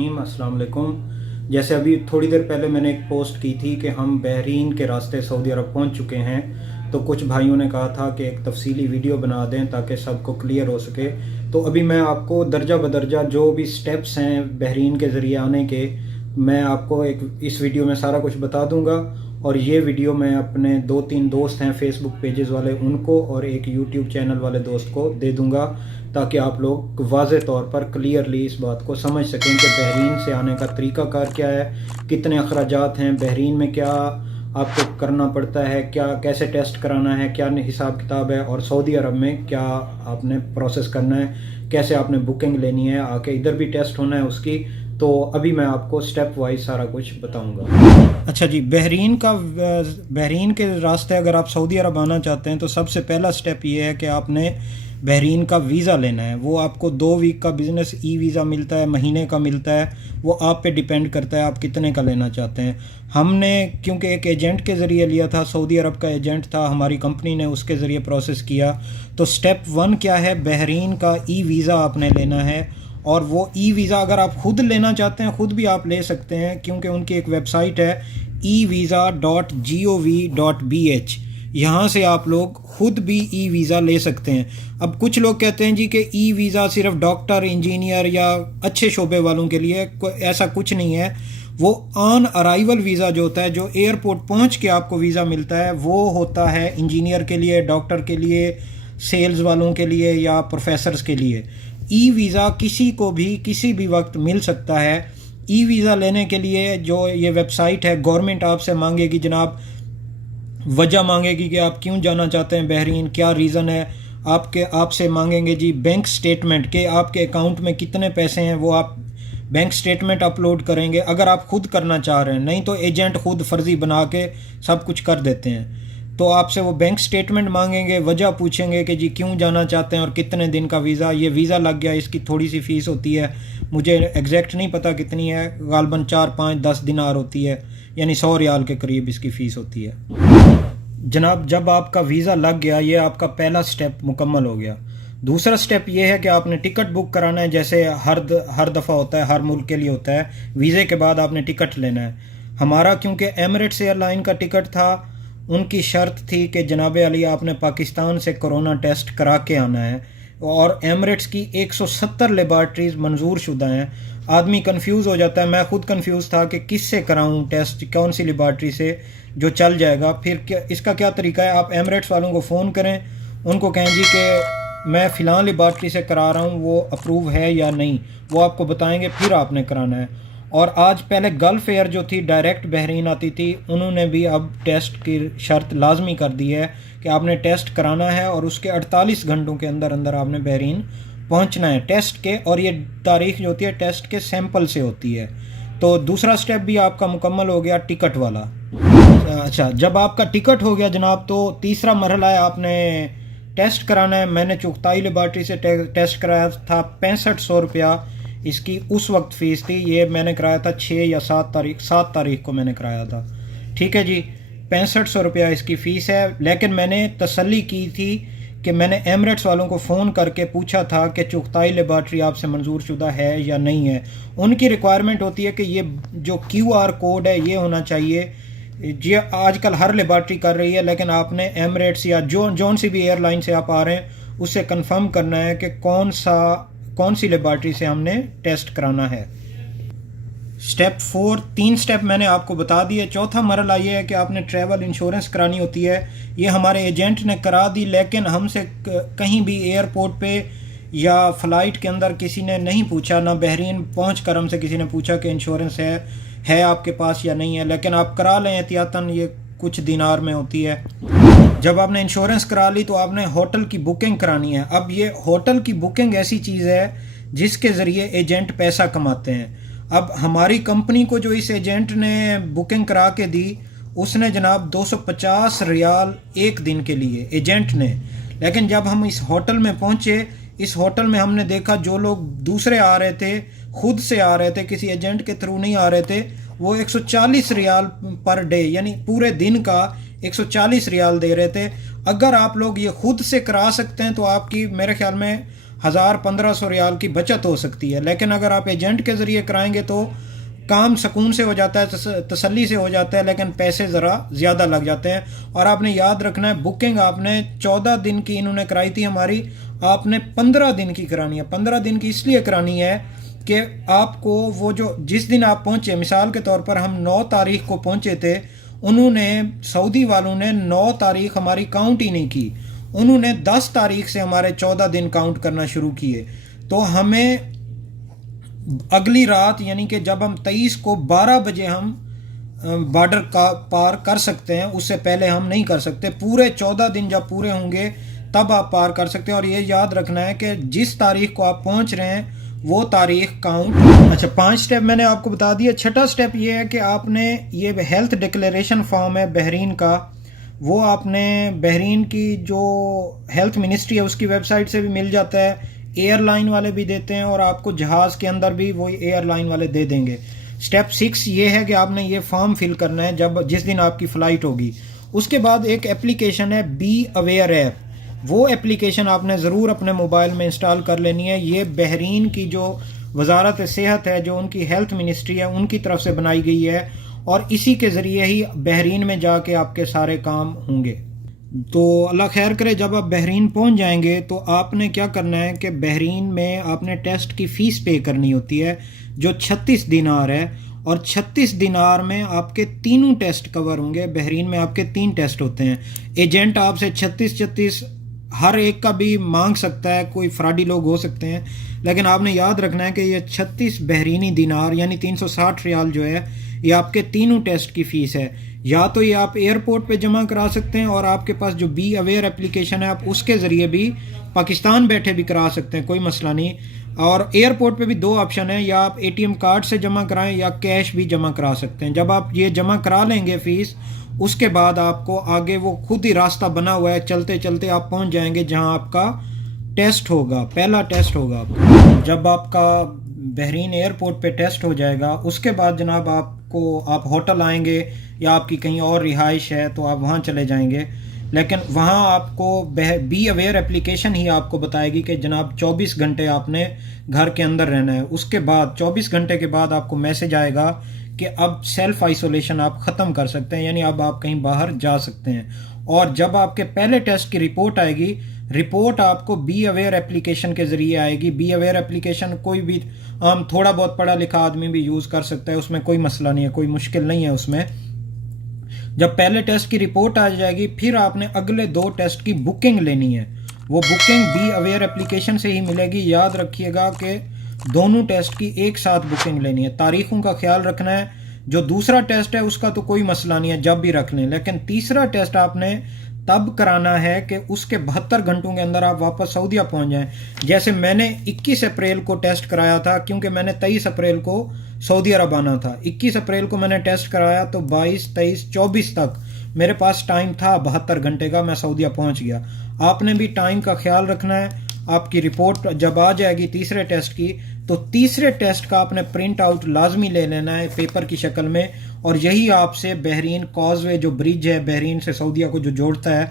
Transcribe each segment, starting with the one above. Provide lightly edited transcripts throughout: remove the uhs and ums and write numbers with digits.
الرحیم السلام علیکم۔ جیسے ابھی تھوڑی دیر پہلے میں نے ایک پوسٹ کی تھی کہ ہم بحرین کے راستے سعودی عرب پہنچ چکے ہیں، تو کچھ بھائیوں نے کہا تھا کہ ایک تفصیلی ویڈیو بنا دیں تاکہ سب کو کلیئر ہو سکے۔ تو ابھی میں آپ کو درجہ بدرجہ جو بھی سٹیپس ہیں بحرین کے ذریعے آنے کے، میں آپ کو اس ویڈیو میں سارا کچھ بتا دوں گا، اور یہ ویڈیو میں اپنے 2-3 دوست ہیں فیس بک پیجز والے ان کو اور ایک یوٹیوب چینل والے دوست کو دے دوں گا، تاکہ آپ لوگ واضح طور پر کلیئرلی اس بات کو سمجھ سکیں کہ بحرین سے آنے کا طریقہ کار کیا ہے، کتنے اخراجات ہیں، بحرین میں کیا آپ کو کرنا پڑتا ہے، کیسے ٹیسٹ کرانا ہے، کیا حساب کتاب ہے، اور سعودی عرب میں کیا آپ نے پروسیس کرنا ہے، کیسے آپ نے بکنگ لینی ہے، آ کے ادھر بھی ٹیسٹ ہونا ہے اس کی۔ تو ابھی میں آپ کو سٹیپ وائز سارا کچھ بتاؤں گا۔ اچھا جی، بحرین کے راستے اگر آپ سعودی عرب آنا چاہتے ہیں تو سب سے پہلا سٹیپ یہ ہے کہ آپ نے بحرین کا ویزا لینا ہے۔ وہ آپ کو 2 ویک کا بزنس ای ویزا ملتا ہے، مہینے کا ملتا ہے، وہ آپ پہ ڈیپینڈ کرتا ہے آپ کتنے کا لینا چاہتے ہیں۔ ہم نے کیونکہ ایک ایجنٹ کے ذریعے لیا تھا، سعودی عرب کا ایجنٹ تھا ہماری کمپنی نے، اس کے ذریعے پروسیس کیا۔ تو سٹیپ 1 کیا ہے، بحرین کا ای ویزا آپ نے لینا ہے، اور وہ ای ویزا اگر آپ خود لینا چاہتے ہیں خود بھی آپ لے سکتے ہیں، کیونکہ ان کی ایک ویب سائٹ ہے evisa.gov.bh، یہاں سے آپ لوگ خود بھی ای ویزا لے سکتے ہیں۔ اب کچھ لوگ کہتے ہیں جی کہ ای ویزا صرف ڈاکٹر، انجینئر یا اچھے شعبے والوں کے لیے، ایسا کچھ نہیں ہے۔ وہ آن ارائیول ویزا جو ہوتا ہے، جو ایئرپورٹ پہنچ کے آپ کو ویزا ملتا ہے، وہ ہوتا ہے انجینئر کے لیے، ڈاکٹر کے لیے، سیلز والوں کے لیے یا پروفیسرز کے لیے۔ ای ویزا کسی کو بھی کسی بھی وقت مل سکتا ہے۔ ای ویزا لینے کے لیے جو یہ ویب سائٹ ہے، گورنمنٹ آپ سے مانگے گی جناب، وجہ مانگے گی کہ آپ کیوں جانا چاہتے ہیں بحرین، کیا ریزن ہے، آپ سے مانگیں گے جی بینک سٹیٹمنٹ کہ آپ کے اکاؤنٹ میں کتنے پیسے ہیں، وہ آپ بینک سٹیٹمنٹ اپلوڈ کریں گے اگر آپ خود کرنا چاہ رہے ہیں، نہیں تو ایجنٹ خود فرضی بنا کے سب کچھ کر دیتے ہیں۔ تو آپ سے وہ بینک سٹیٹمنٹ مانگیں گے، وجہ پوچھیں گے کہ جی کیوں جانا چاہتے ہیں اور کتنے دن کا ویزا، یہ ویزا لگ گیا، اس کی تھوڑی سی فیس ہوتی ہے، مجھے ایگزیکٹ نہیں پتہ کتنی ہے، غالباً 4-5-10 دینار ہوتی ہے، یعنی 100 ریال کے قریب اس کی فیس ہوتی ہے۔ جناب جب آپ کا ویزا لگ گیا، یہ آپ کا پہلا سٹیپ مکمل ہو گیا۔ دوسرا سٹیپ یہ ہے کہ آپ نے ٹکٹ بک کرانا ہے، جیسے ہر دفعہ ہوتا ہے، ہر ملک کے لیے ہوتا ہے، ویزے کے بعد آپ نے ٹکٹ لینا ہے۔ ہمارا کیونکہ ایمریٹس ایئر لائن کا ٹکٹ تھا، ان کی شرط تھی کہ جناب علی آپ نے پاکستان سے کرونا ٹیسٹ کرا کے آنا ہے، اور ایمریٹس کی 170 لیبارٹریز منظور شدہ ہیں۔ آدمی کنفیوز ہو جاتا ہے، میں خود کنفیوز تھا کہ کس سے کراؤں ٹیسٹ، کون سی لیبارٹری سے جو چل جائے گا۔ پھر اس کا کیا طریقہ ہے، آپ ایمریٹس والوں کو فون کریں، ان کو کہیں جی کہ میں فلاں لیبارٹری سے کرا رہا ہوں، وہ اپروو ہے یا نہیں، وہ آپ کو بتائیں گے، پھر آپ نے کرانا ہے۔ اور آج پہلے گلف ایئر جو تھی ڈائریکٹ بحرین آتی تھی، انہوں نے بھی اب ٹیسٹ کی شرط لازمی کر دی ہے کہ آپ نے ٹیسٹ کرانا ہے، اور اس کے 48 گھنٹوں کے اندر اندر آپ نے بحرین پہنچنا ہے ٹیسٹ کے، اور یہ تاریخ جو ہوتی ہے ٹیسٹ کے سیمپل سے ہوتی ہے۔ تو دوسرا سٹیپ بھی آپ کا مکمل ہو گیا، ٹکٹ والا۔ اچھا، جب آپ کا ٹکٹ ہو گیا جناب، تو تیسرا مرحلہ ہے آپ نے ٹیسٹ کرانا ہے۔ میں نے چغتائی لیبارٹری سے ٹیسٹ کرایا تھا، 6500 روپیہ اس کی اس وقت فیس تھی، یہ میں نے کرایا تھا 6 یا 7 تاریخ کو میں نے کرایا تھا، ٹھیک ہے جی، 6500 روپیہ اس کی فیس ہے۔ لیکن میں نے تسلی کی تھی کہ میں نے ایمریٹس والوں کو فون کر کے پوچھا تھا کہ چغتائی لیبارٹری آپ سے منظور شدہ ہے یا نہیں ہے۔ ان کی ریکوائرمنٹ ہوتی ہے کہ یہ جو QR کوڈ ہے یہ ہونا چاہیے، یہ آج کل ہر لیبارٹری کر رہی ہے، لیکن آپ نے ایمریٹس یا جون سی بھی ایئر لائن سے آپ آ رہے ہیں اس سے کنفرم کرنا ہے کہ کون سی لیبارٹری سے ہم نے ٹیسٹ کرانا ہے۔ سٹیپ 4، 3 سٹیپ میں نے آپ کو بتا دیے۔ چوتھا مرحلہ یہ ہے کہ آپ نے ٹریول انشورنس کرانی ہوتی ہے، یہ ہمارے ایجنٹ نے کرا دی، لیکن ہم سے کہیں بھی ایئرپورٹ پہ یا فلائٹ کے اندر کسی نے نہیں پوچھا، نہ بحرین پہنچ کر ہم سے کسی نے پوچھا کہ انشورنس ہے آپ کے پاس یا نہیں ہے، لیکن آپ کرا لیں احتیاطاً، یہ کچھ دینار میں ہوتی ہے۔ جب آپ نے انشورنس کرا لی تو آپ نے ہوٹل کی بکنگ کرانی ہے۔ اب یہ ہوٹل کی بکنگ ایسی چیز ہے جس کے ذریعے ایجنٹ پیسہ کماتے ہیں۔ اب ہماری کمپنی کو جو اس ایجنٹ نے بکنگ کرا کے دی، اس نے جناب 250 ریال ایک دن کے لیے ایجنٹ نے، لیکن جب ہم اس ہوٹل میں پہنچے، اس ہوٹل میں ہم نے دیکھا جو لوگ دوسرے آ رہے تھے، خود سے آ رہے تھے، کسی ایجنٹ کے تھرو نہیں آ رہے تھے، وہ 140 ریال پر ڈے، یعنی پورے دن کا 140 ریال دے رہے تھے۔ اگر آپ لوگ یہ خود سے کرا سکتے ہیں تو آپ کی میرے خیال میں 1500 ریال کی بچت ہو سکتی ہے. لیکن اگر آپ ایجنٹ کے ذریعے کرائیں گے تو کام سکون سے ہو جاتا ہے, تسلی سے ہو جاتا ہے, لیکن پیسے ذرا زیادہ لگ جاتے ہیں. اور آپ نے یاد رکھنا ہے بکنگ آپ نے 14 دن کی انہوں نے کرائی تھی ہماری, آپ نے 15 دن کی کرانی ہے. 15 دن کی اس لیے کرانی ہے کہ آپ کو وہ جو جس دن آپ پہنچے, مثال کے طور پر ہم 9 تاریخ کو پہنچے تھے, انہوں نے سعودی والوں نے 9 تاریخ ہماری کاؤنٹ ہی نہیں کی, انہوں نے 10 تاریخ سے ہمارے 14 دن کاؤنٹ کرنا شروع کیے. تو ہمیں اگلی رات یعنی کہ جب ہم 23 کو 12 بجے ہم بارڈر کا پار کر سکتے ہیں, اس سے پہلے ہم نہیں کر سکتے. پورے 14 دن جب پورے ہوں گے تب آپ پار کر سکتے ہیں. اور یہ یاد رکھنا ہے کہ جس تاریخ کو آپ پہنچ رہے ہیں وہ تاریخ کاؤنٹ. اچھا 5 سٹیپ میں نے آپ کو بتا دیا. 6واں سٹیپ یہ ہے کہ آپ نے یہ ہیلتھ ڈکلیریشن فارم ہے بحرین کا, وہ آپ نے بحرین کی جو ہیلتھ منسٹری ہے اس کی ویب سائٹ سے بھی مل جاتا ہے, ایئر لائن والے بھی دیتے ہیں, اور آپ کو جہاز کے اندر بھی وہی ایئر لائن والے دے دیں گے. سٹیپ 6 یہ ہے کہ آپ نے یہ فارم فل کرنا ہے جس دن آپ کی فلائٹ ہوگی. اس کے بعد ایک اپلیکیشن ہے بی اویئر ایپ, وہ اپلیکیشن آپ نے ضرور اپنے موبائل میں انسٹال کر لینی ہے. یہ بحرین کی جو وزارت صحت ہے, جو ان کی ہیلتھ منسٹری ہے, ان کی طرف سے بنائی گئی ہے, اور اسی کے ذریعے ہی بحرین میں جا کے آپ کے سارے کام ہوں گے. تو اللہ خیر کرے, جب آپ بحرین پہنچ جائیں گے تو آپ نے کیا کرنا ہے کہ بحرین میں آپ نے ٹیسٹ کی فیس پے کرنی ہوتی ہے جو 36 دینار ہے, اور 36 دینار میں آپ کے تینوں ٹیسٹ کور ہوں گے. بحرین میں آپ کے 3 ٹیسٹ ہوتے ہیں. ایجنٹ آپ سے 36 ہر ایک کا بھی مانگ سکتا ہے, کوئی فراڈی لوگ ہو سکتے ہیں, لیکن آپ نے یاد رکھنا ہے کہ یہ 36 بحرینی دینار یعنی 360 ریال جو ہے یہ آپ کے تینوں ٹیسٹ کی فیس ہے. یا تو یہ آپ ایئرپورٹ پہ جمع کرا سکتے ہیں, اور آپ کے پاس جو بی اویئر اپلیکیشن ہے آپ اس کے ذریعے بھی پاکستان بیٹھے بھی کرا سکتے ہیں, کوئی مسئلہ نہیں. اور ایئرپورٹ پہ بھی 2 آپشن ہیں, یا آپ اے ٹی ایم کارڈ سے جمع کرائیں یا کیش بھی جمع کرا سکتے ہیں. جب آپ یہ جمع کرا لیں گے فیس, اس کے بعد آپ کو آگے وہ خود ہی راستہ بنا ہوا ہے, چلتے چلتے آپ پہنچ جائیں گے جہاں آپ کا ٹیسٹ ہوگا, پہلا ٹیسٹ ہوگا آپ کا. جب آپ کا بحرین ایئرپورٹ پہ ٹیسٹ ہو جائے گا, اس کے بعد جناب آپ ہوٹل آئیں گے یا آپ کی کہیں اور رہائش ہے تو آپ وہاں چلے جائیں گے. لیکن وہاں آپ کو بی اویئر اپلیکیشن ہی آپ کو بتائے گی کہ جناب 24 گھنٹے آپ نے گھر کے اندر رہنا ہے. اس کے بعد 24 گھنٹے کے بعد آپ کو میسج آئے گا کہ اب سیلف آئسولیشن آپ ختم کر سکتے ہیں, یعنی اب آپ کہیں باہر جا سکتے ہیں. اور جب آپ کے پہلے ٹیسٹ کی رپورٹ آئے گی, رپورٹ آپ کو بی اویئر اپلیکیشن کے ذریعے آئے گی. بی اویئر اپلیکیشن کوئی بھی تھوڑا بہت پڑھا لکھا آدمی بھی یوز کر سکتا ہے, اس میں کوئی مسئلہ نہیں ہے, کوئی مشکل نہیں ہے اس میں. جب پہلے ٹیسٹ کی رپورٹ آ جائے گی, پھر آپ نے اگلے 2 ٹیسٹ کی بکنگ لینی ہے. وہ بکنگ بی اویئر اپلیکیشن سے ہی ملے گی. یاد رکھیے گا کہ دونوں ٹیسٹ کی ایک ساتھ بکنگ لینی ہے. تاریخوں کا خیال رکھنا ہے. جو دوسرا ٹیسٹ ہے اس کا تو کوئی مسئلہ نہیں ہے, جب بھی رکھ لیں, لیکن تیسرا ٹیسٹ آپ نے تب کرانا ہے کہ اس کے 72 گھنٹوں کے اندر آپ واپس سعودیہ پہنچ جائیں. جیسے میں نے 21 اپریل کو ٹیسٹ کرایا تھا, کیونکہ میں نے 23 اپریل کو سعودی عرب آنا تھا. 21 اپریل کو میں نے ٹیسٹ کرایا تو 22 23 24 تک میرے پاس ٹائم تھا 72 گھنٹے کا, میں سعودیہ پہنچ گیا. آپ نے بھی ٹائم کا خیال رکھنا ہے. آپ کی رپورٹ جب آ جائے گی تیسرے ٹیسٹ کی, تو تیسرے ٹیسٹ کا آپ نے پرنٹ آؤٹ لازمی لے لینا ہے پیپر کی شکل میں, اور یہی آپ سے بحرین کازوے جو برج ہے بحرین سے سعودیہ کو جو جوڑتا ہے,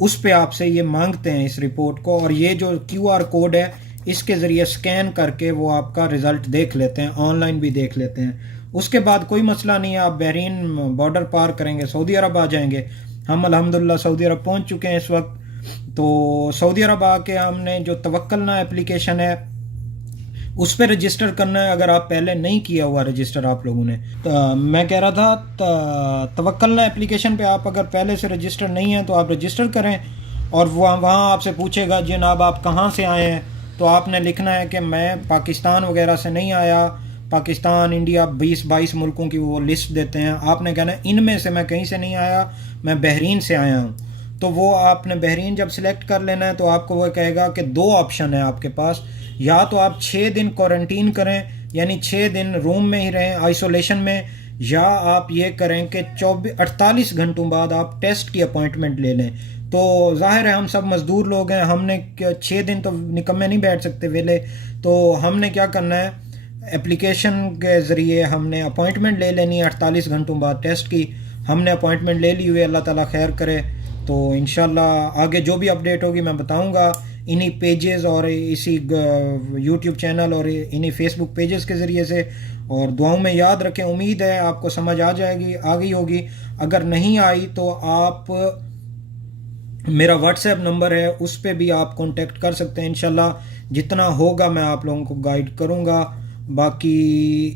اس پہ آپ سے یہ مانگتے ہیں اس رپورٹ کو. اور یہ جو QR کوڈ ہے اس کے ذریعے سکین کر کے وہ آپ کا رزلٹ دیکھ لیتے ہیں, آن لائن بھی دیکھ لیتے ہیں. اس کے بعد کوئی مسئلہ نہیں ہے, آپ بحرین بارڈر پار کریں گے, سعودی عرب آ جائیں گے. ہم الحمدللہ سعودی عرب پہنچ چکے ہیں اس وقت. تو سعودی عرب آ کے ہم نے جو توکلنا اپلیکیشن ہے اس پہ رجسٹر کرنا ہے, اگر آپ پہلے نہیں کیا ہوا رجسٹر آپ لوگوں نے. میں کہہ رہا تھا توکلنا اپلیکیشن پہ آپ اگر پہلے سے رجسٹر نہیں ہیں تو آپ رجسٹر کریں, اور وہاں آپ سے پوچھے گا جناب آپ کہاں سے آئے ہیں, تو آپ نے لکھنا ہے کہ میں پاکستان وغیرہ سے نہیں آیا, پاکستان انڈیا 20-22 ملکوں کی وہ لسٹ دیتے ہیں. آپ نے کہنا ہے ان میں سے میں کہیں سے نہیں آیا, میں بحرین سے آیا ہوں. تو وہ آپ نے بحرین جب سلیکٹ کر لینا ہے تو آپ کو وہ کہے گا کہ 2 آپشن ہیں آپ کے پاس, یا تو آپ 6 دن کوارنٹین کریں یعنی 6 دن روم میں ہی رہیں آئسولیشن میں, یا آپ یہ کریں کہ 48 گھنٹوں بعد آپ ٹیسٹ کی اپوائنٹمنٹ لے لیں. تو ظاہر ہے ہم سب مزدور لوگ ہیں, ہم نے 6 دن تو نکمے نہیں بیٹھ سکتے ویلے, تو ہم نے کیا کرنا ہے اپلیکیشن کے ذریعے ہم نے اپوائنٹمنٹ لے لینی ہے 48 گھنٹوں بعد ٹیسٹ کی. ہم نے اپوائنٹمنٹ لے لی ہوئی, اللہ تعالیٰ خیر کرے. تو انشاءاللہ آگے جو بھی اپڈیٹ ہوگی میں بتاؤں گا. انہی پیجز اور اسی یوٹیوب چینل اور انہی فیس بک پیجز کے ذریعے سے. اور دعاؤں میں یاد رکھیں. امید ہے آپ کو سمجھ آ گئی ہوگی. اگر نہیں آئی تو آپ میرا واٹس ایپ نمبر ہے, اس پہ بھی آپ کانٹیکٹ کر سکتے ہیں. انشاءاللہ جتنا ہوگا میں آپ لوگوں کو گائیڈ کروں گا. باقی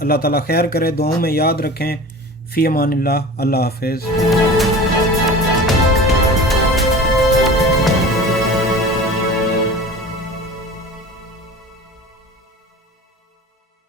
اللہ تعالیٰ خیر کرے. دعاؤں میں یاد رکھیں. فی امان اللہ. اللہ حافظ.